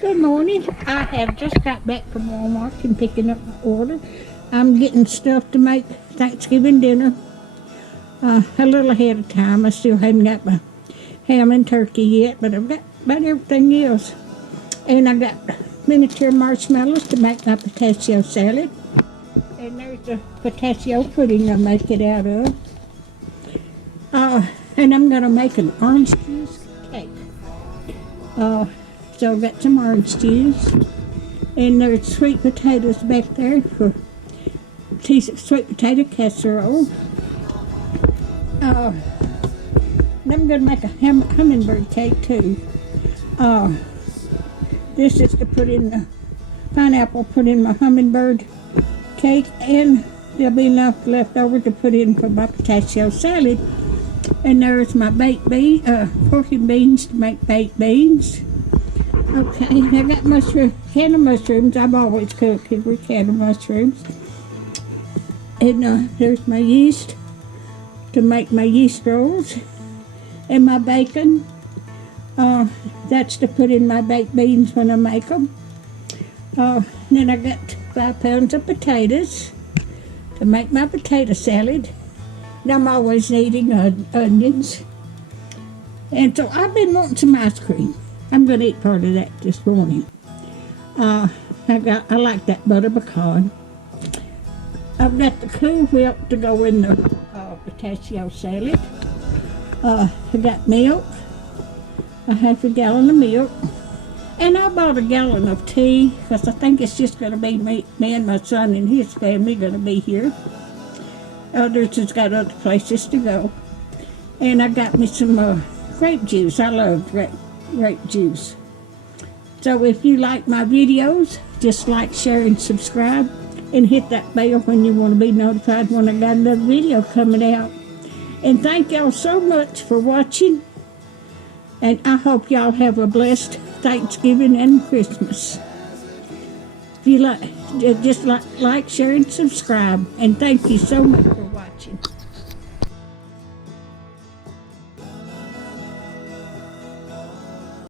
Good morning. I have just got back from Walmart and picking up my order. I'm getting stuff to make Thanksgiving dinner a little ahead of time. I still haven't got my ham and turkey yet, but I've got about everything else. And I got miniature marshmallows to make my pistachio salad. And there's the pistachio pudding I make it out of. And I'm going to make an orange juice cake. So I've got some orange juice. And there's sweet potatoes back there for sweet potato casserole. And I'm going to make a hummingbird cake too. This is to put in the pineapple, put in my hummingbird cake, and there'll be enough left over to put in for my pistachio salad. And there's my baked beans, pork and beans to make baked beans. Okay, I got can of mushrooms. I've always cooked with can of mushrooms. And there's my yeast to make my yeast rolls. And my bacon, that's to put in my baked beans when I make them. Then I got 5 pounds of potatoes to make my potato salad. And I'm always eating onions. And so I've been wanting some ice cream. I'm going to eat part of that this morning. I like that butter pecan. I've got the Cool Whip to go in the pistachio salad. I got milk, a half a gallon of milk, and I bought a gallon of tea because I think it's just going to be me and my son and his family going to be here. Others has got other places to go. And I got me some grape juice. I love grape juice. So if you like my videos, just like, share, and subscribe, and hit that bell when you want to be notified when I got another video coming out. And thank y'all so much for watching, and I hope y'all have a blessed Thanksgiving and Christmas. If you like, just like, share, and subscribe, and thank you so much for watching.